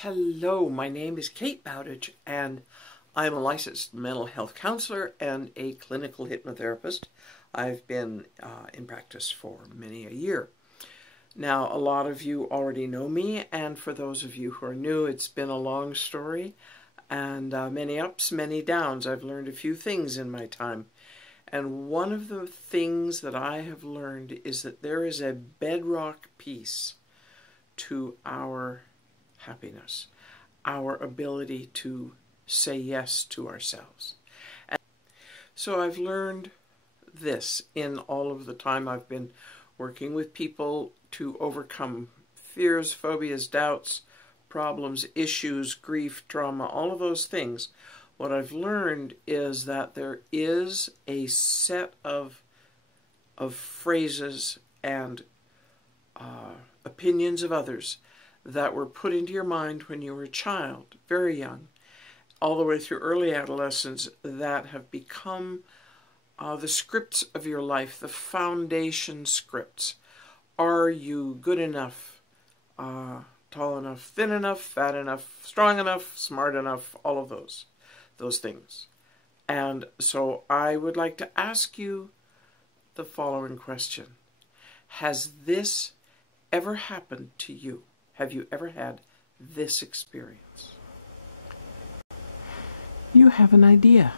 Hello, my name is Kate Bowditch, and I'm a licensed mental health counselor and a clinical hypnotherapist. I've been in practice for many a year. Now, a lot of you already know me, and for those of you who are new, it's been a long story, and many ups, many downs. I've learned a few things in my time. And one of the things that I have learned is that there is a bedrock piece to our happiness, our ability to say yes to ourselves. And so I've learned this in all of the time I've been working with people to overcome fears, phobias, doubts, problems, issues, grief, trauma, all of those things. What I've learned is that there is a set of phrases and opinions of others that were put into your mind when you were a child, very young, all the way through early adolescence, that have become the scripts of your life, the foundation scripts. Are you good enough, tall enough, thin enough, fat enough, strong enough, smart enough, all of those things. And so I would like to ask you the following question. Has this ever happened to you? Have you ever had this experience? You have an idea.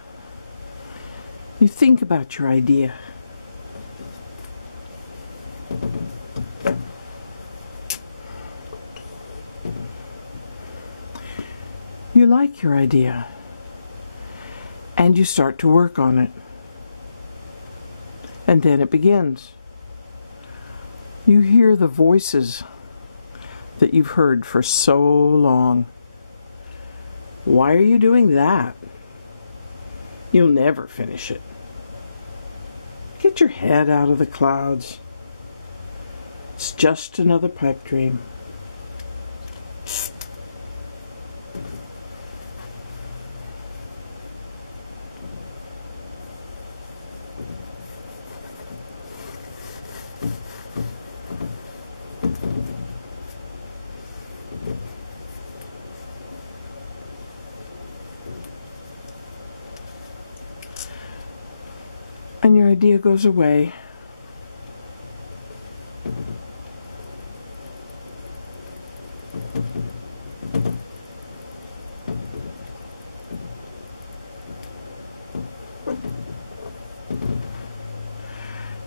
You think about your idea. You like your idea, and you start to work on it. And then it begins. You hear the voices that you've heard for so long. Why are you doing that? You'll never finish it. Get your head out of the clouds. It's just another pipe dream. And your idea goes away.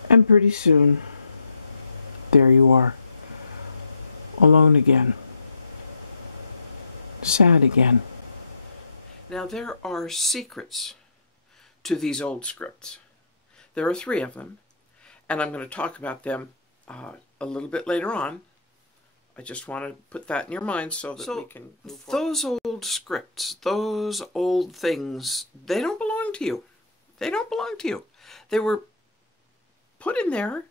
And pretty soon, there you are, alone again, sad again. Now, there are secrets to these old scripts. There are 3 of them, and I'm going to talk about them a little bit later on. I just want to put that in your mind so that we can move forward. Those old scripts, those old things, they don't belong to you. They don't belong to you. They were put in there.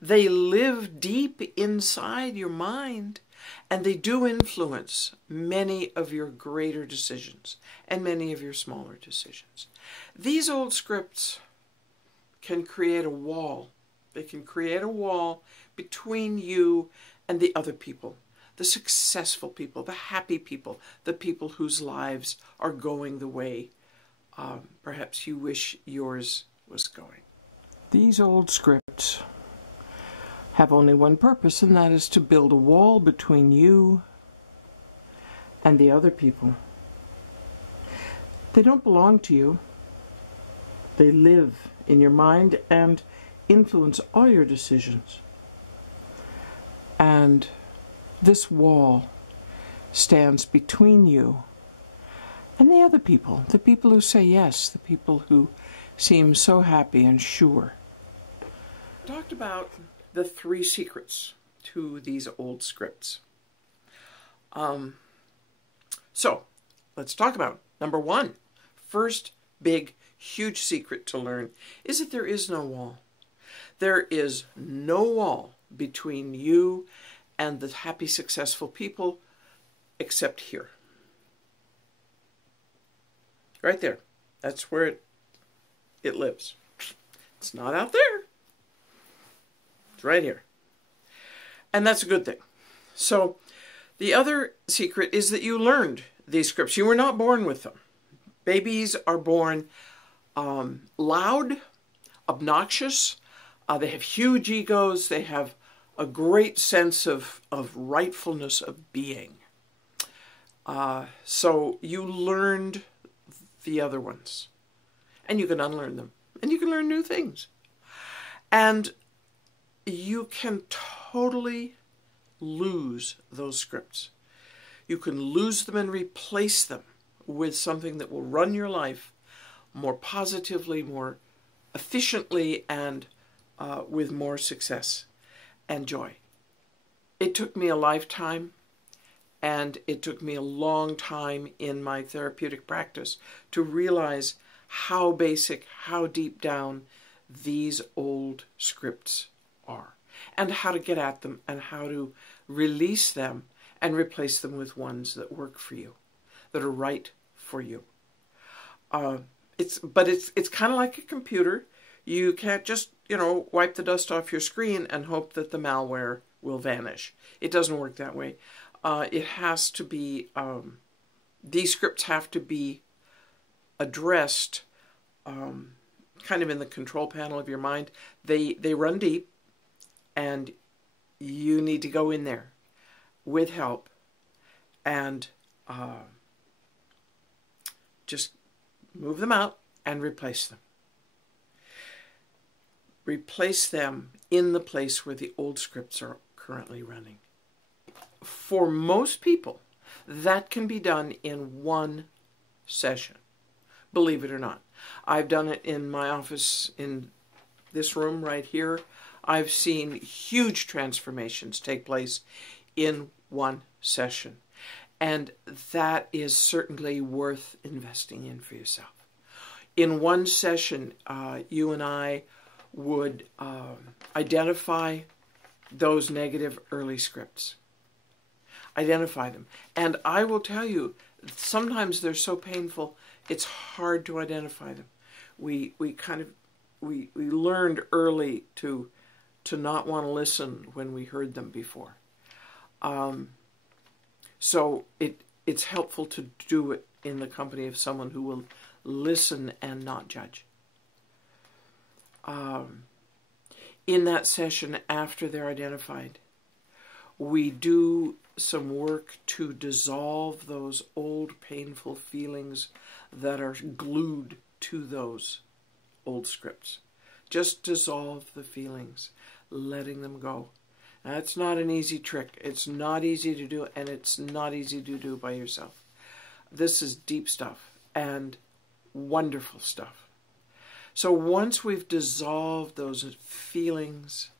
They live deep inside your mind, and they do influence many of your greater decisions and many of your smaller decisions. These old scripts can create a wall. They can create a wall between you and the other people, the successful people, the happy people, the people whose lives are going the way perhaps you wish yours was going. These old scripts have only one purpose, and that is to build a wall between you and the other people. They don't belong to you. They live in your mind and influence all your decisions. And this wall stands between you and the other people, the people who say yes, the people who seem so happy and sure. I talked about the 3 secrets to these old scripts. So let's talk about number 1. First big huge secret to learn is that there is no wall. There is no wall between you and the happy, successful people except here. Right there. That's where it lives. It's not out there. It's right here. And that's a good thing. So The other secret is that you learned these scripts. You were not born with them. Babies are born loud, obnoxious. They have huge egos. They have a great sense of rightfulness of being. So you learned the other ones. And you can unlearn them. And you can learn new things. And you can totally lose those scripts. You can lose them and replace them with something that will run your life more positively, more efficiently, and with more success and joy. It took me a lifetime, and it took me a long time in my therapeutic practice to realize how basic, how deep down these old scripts are, and how to get at them, and how to release them and replace them with ones that work for you, that are right for you. It's kind of like a computer. You can't just, wipe the dust off your screen and hope that the malware will vanish. It doesn't work that way. It has to be, these scripts have to be addressed kind of in the control panel of your mind. They run deep, and you need to go in there with help and just move them out and replace them. Replace them in the place where the old scripts are currently running. For most people, that can be done in one session, believe it or not. I've done it in my office in this room right here. I've seen huge transformations take place in one session. And that is certainly worth investing in for yourself. In one session, you and I would identify those negative early scripts. Identify them. And I will tell you, sometimes they're so painful, it's hard to identify them. We learned early to not want to listen when we heard them before. So it's helpful to do it in the company of someone who will listen and not judge. In that session, after they're identified, we do some work to dissolve those old painful feelings that are glued to those old scripts. Just dissolve the feelings, letting them go. Now, it's not an easy trick. It's not easy to do, and it's not easy to do by yourself. This is deep stuff and wonderful stuff. So once we've dissolved those feelings,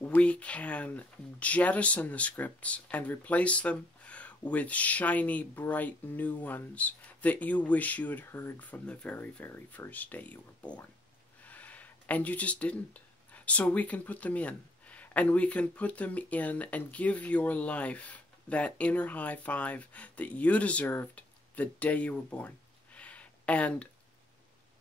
we can jettison the scripts and replace them with shiny, bright new ones that you wish you had heard from the very, very first day you were born. And you just didn't. So we can put them in. And we can put them in and give your life that inner high five that you deserved the day you were born. And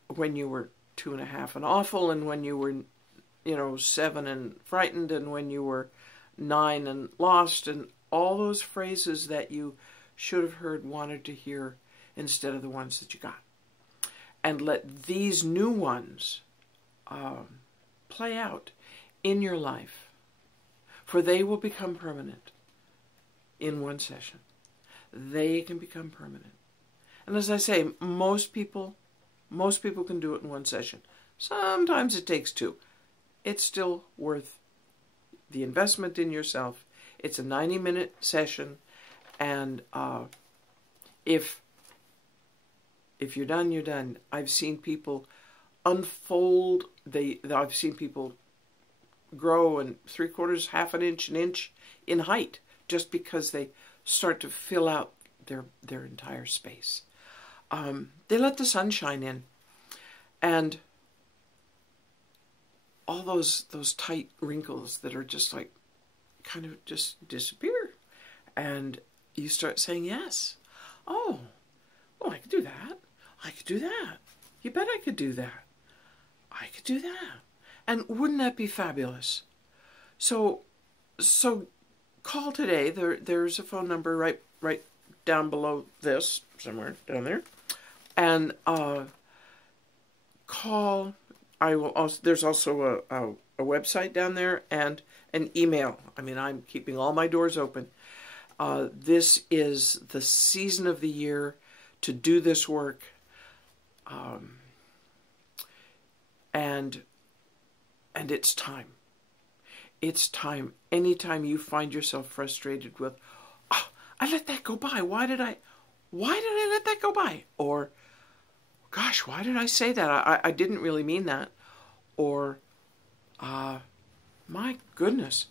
when you were 2.5 and awful, and when you were 7 and frightened, and when you were 9 and lost, and all those phrases that you should have heard, wanted to hear, instead of the ones that you got. And let these new ones play out in your life, for they will become permanent in one session. They can become permanent. And as I say, most people can do it in one session. Sometimes it takes 2. It's still worth the investment in yourself. It's a 90-minute session, and if you're done, you're done. I've seen people unfold. I've seen people grow in 3/4, half an inch in height, just because they start to fill out their entire space. They let the sun shine in, and all those tight wrinkles that are just like kind of just disappear, and you start saying yes. Oh, well, I could do that. I could do that. You bet I could do that. I could do that. And wouldn't that be fabulous? So call today. There's a phone number right down below this, somewhere down there, and call. I will also. There's also a website down there and an email. I mean, I'm keeping all my doors open. This is the season of the year to do this work, and it's time. It's time. Anytime you find yourself frustrated with, oh, I let that go by. Why did I let that go by? Or, gosh, why did I say that? I didn't really mean that. Or, my goodness,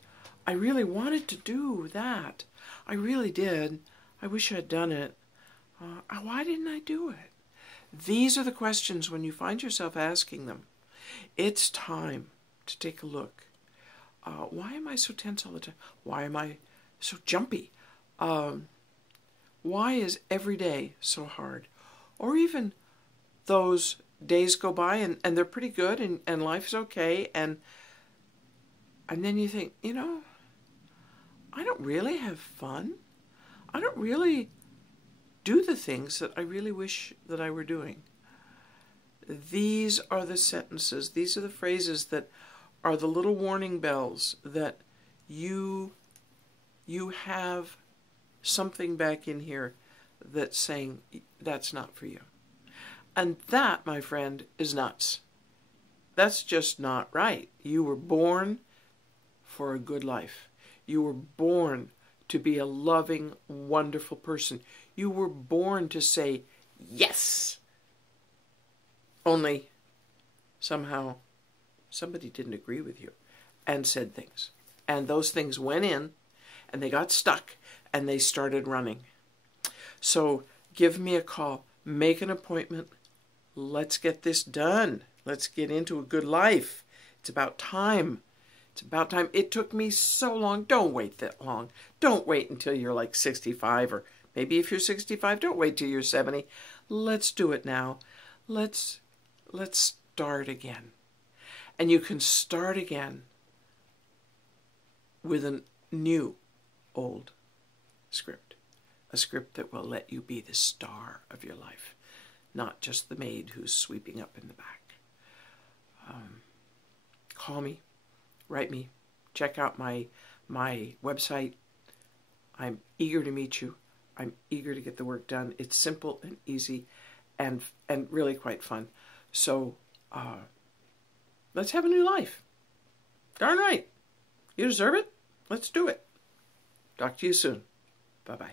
I really wanted to do that. I really did. I wish I had done it. Why didn't I do it? These are the questions when you find yourself asking them. It's time to take a look. Why am I so tense all the time? Why am I so jumpy? Why is every day so hard? Or even those days go by and they're pretty good and life's okay, and then you think, I don't really have fun. I don't really do the things that I really wish that I were doing. These are the sentences, these are the phrases that are the little warning bells that you have something back in here that's saying that's not for you. And that, my friend, is nuts. That's just not right. You were born for a good life. You were born to be a loving, wonderful person. You were born to say yes. Only somehow somebody didn't agree with you and said things. And those things went in and they got stuck and they started running. So give me a call. Make an appointment. Let's get this done. Let's get into a good life. It's about time. It's about time. It took me so long. Don't wait that long. Don't wait until you're like 65, or maybe if you're 65, don't wait till you're 70. Let's do it now. Let's start again. And you can start again with a new old script. A script that will let you be the star of your life, not just the maid who's sweeping up in the back. Call me, write me, check out my website. I'm eager to meet you. I'm eager to get the work done. It's simple and easy and really quite fun. So let's have a new life. Darn right. You deserve it. Let's do it. Talk to you soon. Bye-bye.